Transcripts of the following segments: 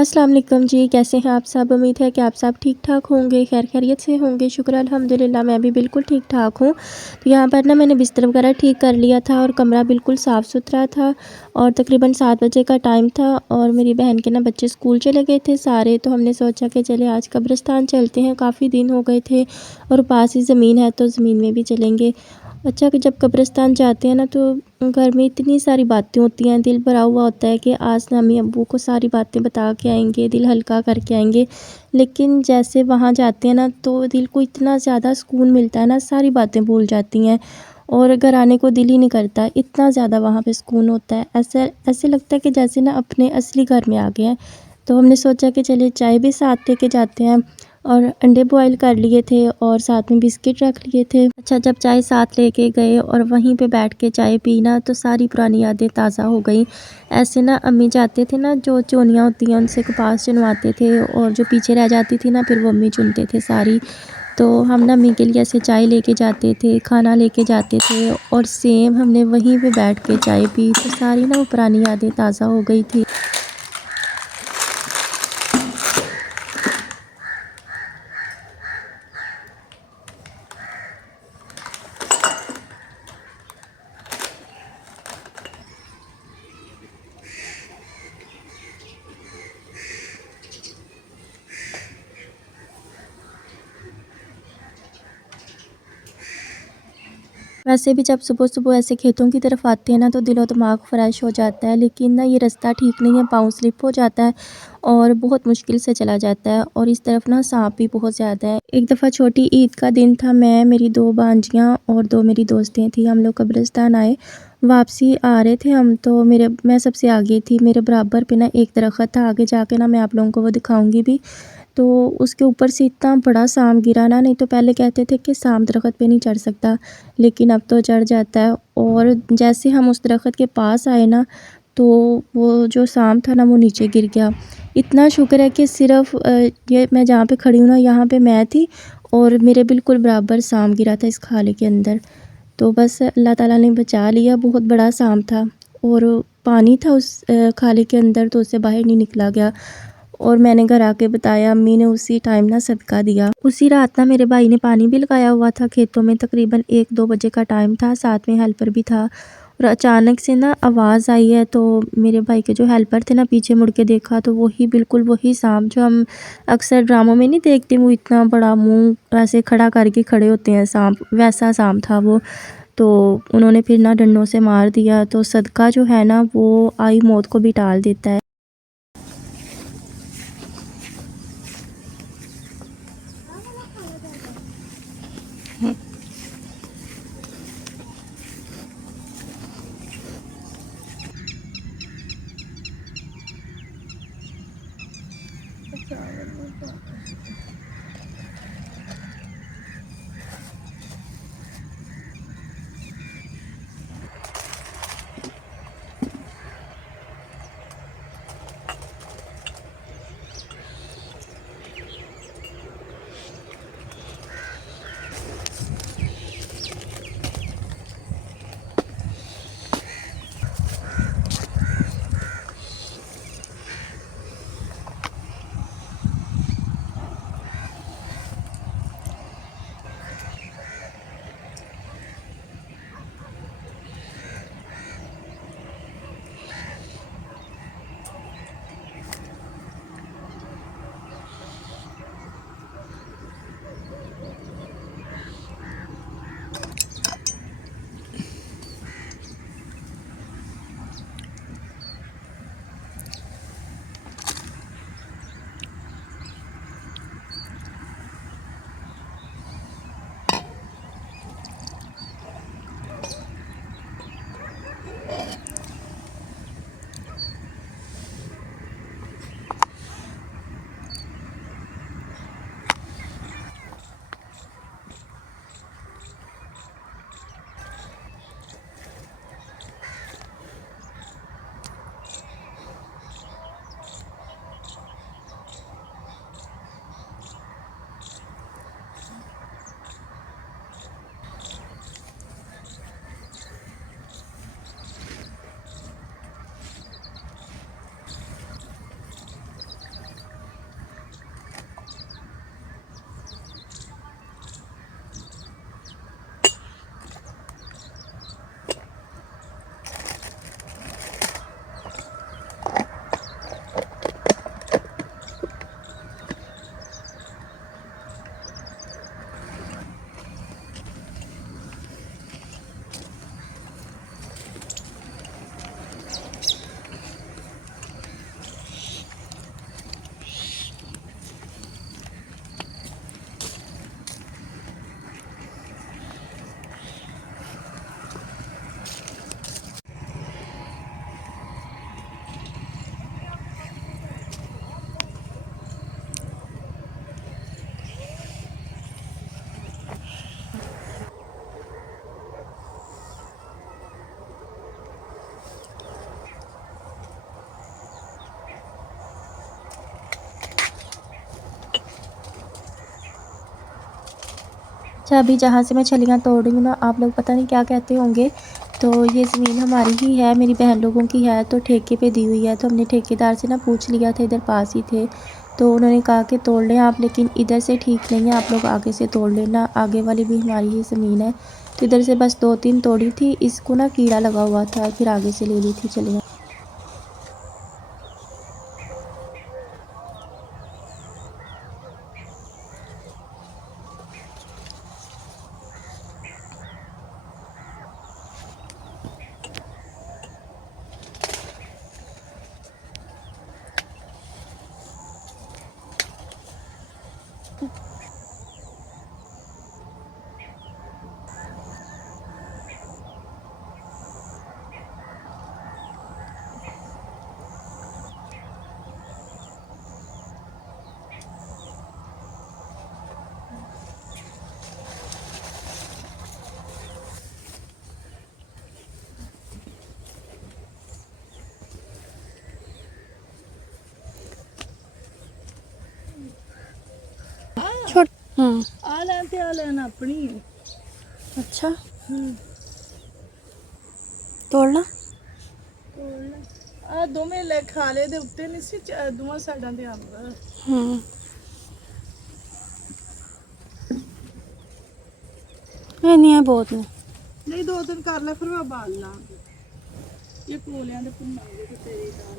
अस्सलाम वालेकुम जी, कैसे हैं आप सब? उम्मीद है कि आप सब ठीक-ठाक होंगे, खैर खैरियत से होंगे। शुक्र अल्हम्दुलिल्लाह मैं भी बिल्कुल ठीक-ठाक हूँ। तो यहाँ पर ना मैंने बिस्तर वगैरह ठीक कर लिया था और कमरा बिल्कुल साफ़-सुथरा था और तकरीबन 7 बजे का टाइम था और मेरी बहन के ना बच्चे स्कूल चले गए थे सारे, तो हमने सोचा कि चले आज कब्रिस्तान चलते हैं, काफ़ी दिन हो गए थे और पास ही ज़मीन है तो ज़मीन में भी चलेंगे। अच्छा कि जब कब्रिस्तान जाते हैं ना तो घर में इतनी सारी बातें होती हैं, दिल भरा हुआ होता है कि आज अम्मी अब्बू को सारी बातें बता के आएंगे, दिल हल्का करके आएंगे। लेकिन जैसे वहाँ जाते हैं ना तो दिल को इतना ज़्यादा सुकून मिलता है ना, सारी बातें भूल जाती हैं और घर आने को दिल ही नहीं करता, इतना ज़्यादा वहाँ पे सुकून होता है। ऐसे ऐसे लगता है कि जैसे ना अपने असली घर में आ गए हैं। तो हमने सोचा कि चलिए चाय भी साथ लेके जाते हैं और अंडे बॉईल कर लिए थे और साथ में बिस्किट रख लिए थे। अच्छा जब चाय साथ लेके गए और वहीं पे बैठ के चाय पीना तो सारी पुरानी यादें ताज़ा हो गई। ऐसे ना अम्मी जाते थे ना, जो चोनियाँ होती हैं उनसे कपास चुनवाते थे और जो पीछे रह जाती थी ना फिर वो अम्मी चुनते थे सारी। तो हम ना अम्मी के लिए ऐसे चाय लेके जाते थे, खाना लेके जाते थे और सेम हमने वहीं पे बैठ के चाय पी, तो सारी ना वो पुरानी यादें ताज़ा हो गई थी। वैसे भी जब सुबह-सुबह ऐसे खेतों की तरफ आते हैं ना तो दिलो दिमाग फ़्रेश हो जाता है, लेकिन ना ये रास्ता ठीक नहीं है, पाँव स्लिप हो जाता है और बहुत मुश्किल से चला जाता है और इस तरफ ना साँप भी बहुत ज़्यादा है। एक दफ़ा छोटी ईद का दिन था, मैं, मेरी 2 भांजियाँ और 2 मेरी दोस्तें थी, हम लोग कब्रिस्तान आए। वापसी आ रहे थे हम तो मैं सबसे आगे थी, मेरे बराबर पे ना एक दरख़्त था, आगे जाके ना मैं आप लोगों को वो दिखाऊँगी भी। तो उसके ऊपर से इतना बड़ा साँप गिरा ना, नहीं तो पहले कहते थे कि साँप दरख़्त पे नहीं चढ़ सकता, लेकिन अब तो चढ़ जाता है। और जैसे हम उस दरख़्त के पास आए ना तो वो जो साँप था ना वो नीचे गिर गया। इतना शुक्र है कि सिर्फ़ ये मैं जहाँ पे खड़ी हूँ ना यहाँ पे मैं थी और मेरे बिल्कुल बराबर साँप गिरा था इस खाले के अंदर। तो बस अल्लाह ताला ने बचा लिया, बहुत बड़ा साँप था और पानी था उस खाले के अंदर तो उससे बाहर नहीं निकला गया। और मैंने घर आके बताया, अम्मी ने उसी टाइम ना सदका दिया। उसी रात ना मेरे भाई ने पानी भी लगाया हुआ था खेतों में, तकरीबन 1-2 बजे का टाइम था, साथ में हेल्पर भी था और अचानक से ना आवाज़ आई है तो मेरे भाई के जो हेल्पर थे ना पीछे मुड़ के देखा तो वही बिल्कुल वही साँप जो हम अक्सर ड्रामों में नहीं देखते, वो इतना बड़ा मुँह ऐसे खड़ा करके खड़े होते हैं साँप, वैसा साँप था वो। तो उन्होंने फिर ना डंडों से मार दिया, तो सदका जो है ना वो आई मौत को भी टाल देता है। अच्छा, अभी जहाँ से मैं छलियाँ तोड़ रही हूँ ना, आप लोग पता नहीं क्या कहते होंगे। तो ये ज़मीन हमारी ही है, मेरी बहन लोगों की है, तो ठेके पे दी हुई है। तो हमने ठेकेदार से ना पूछ लिया था, इधर पास ही थे, तो उन्होंने कहा कि तोड़ लें आप, लेकिन इधर से ठीक नहीं है, आप लोग आगे से तोड़ लेना, आगे वाली भी हमारी ही ज़मीन है। तो इधर से बस 2-3 तोड़ी थी, इसको ना कीड़ा लगा हुआ था, फिर आगे से ले ली थी छलियाँ। ਆ ਲੈਣ ਤੇ ਆ ਲੈਣ ਆਪਣੀ। अच्छा, तोड़ ला। ਆ ਦੋਵੇਂ ਲੈ ਖਾਲੇ ਦੇ ਉੱਤੇ ਨਹੀਂ ਸੀ, ਦੋਵਾਂ ਸਾਈਡਾਂ ਤੇ ਅੰਬ। नहीं है, बहुत नहीं। ਨਹੀਂ 2 ਦਿਨ ਕਰ ਲੈ, ਫਿਰ ਮੈਂ ਬਾਲ ਲਾਂਗੀ। ਇਹ ਕੋਲਿਆਂ ਦੇ ਭੁੰਨਾਂਗੇ ਤੇ ਤੇਰੀ ਦਾਲ।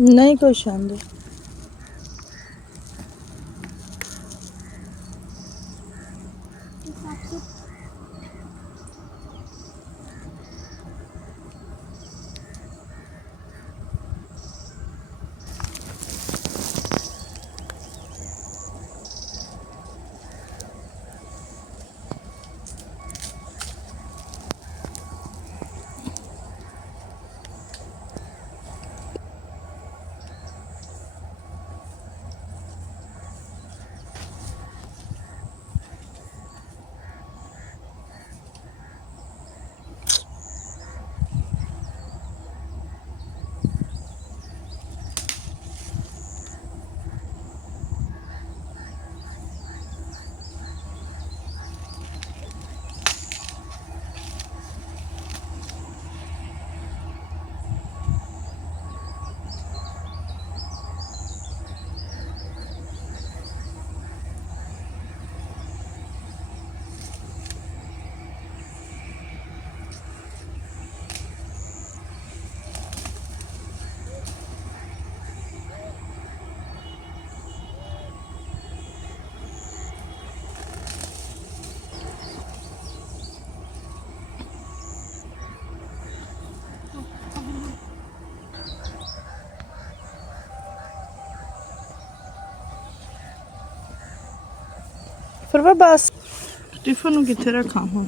ਨਹੀਂ ਕੁਛ ਆਂਦੇ। ਫਿਰ ਮੈਂ ਬਸ ਟਿਫਨ ਨੂੰ ਕਿੱਥੇ ਰੱਖਾਂ ਹੁਣ।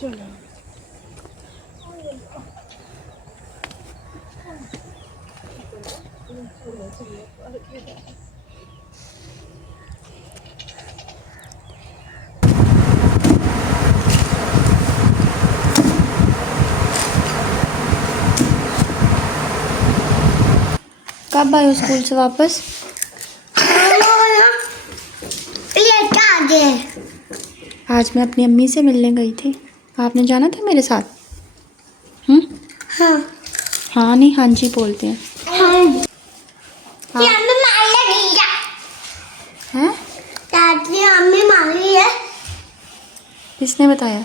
ਚਲੋ कब आए हो स्कूल से वापस? आज मैं अपनी अम्मी से मिलने गई थी, आपने जाना था मेरे साथ? हाँ हाँ नहीं हाँ जी बोलते हैं। हाँ हैं? दादी अम्मी मारी है। किसने बताया?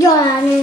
जोया ने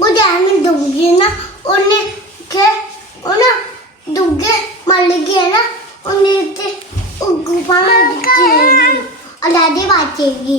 वो जाने दूंगी ना उन्हें के उन्हें दूंगे मर गया ना उन्हें ते गुफा में जाएगी और दादी बातेगी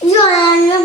जोया ने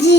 जी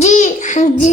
जी हाँ जी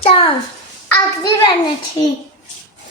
चार आखिरी बनना थी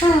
हाँ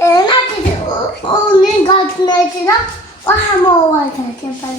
ना उन्हें घाट नहीं थी ना और हम ओवर करके पढ़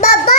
बाबा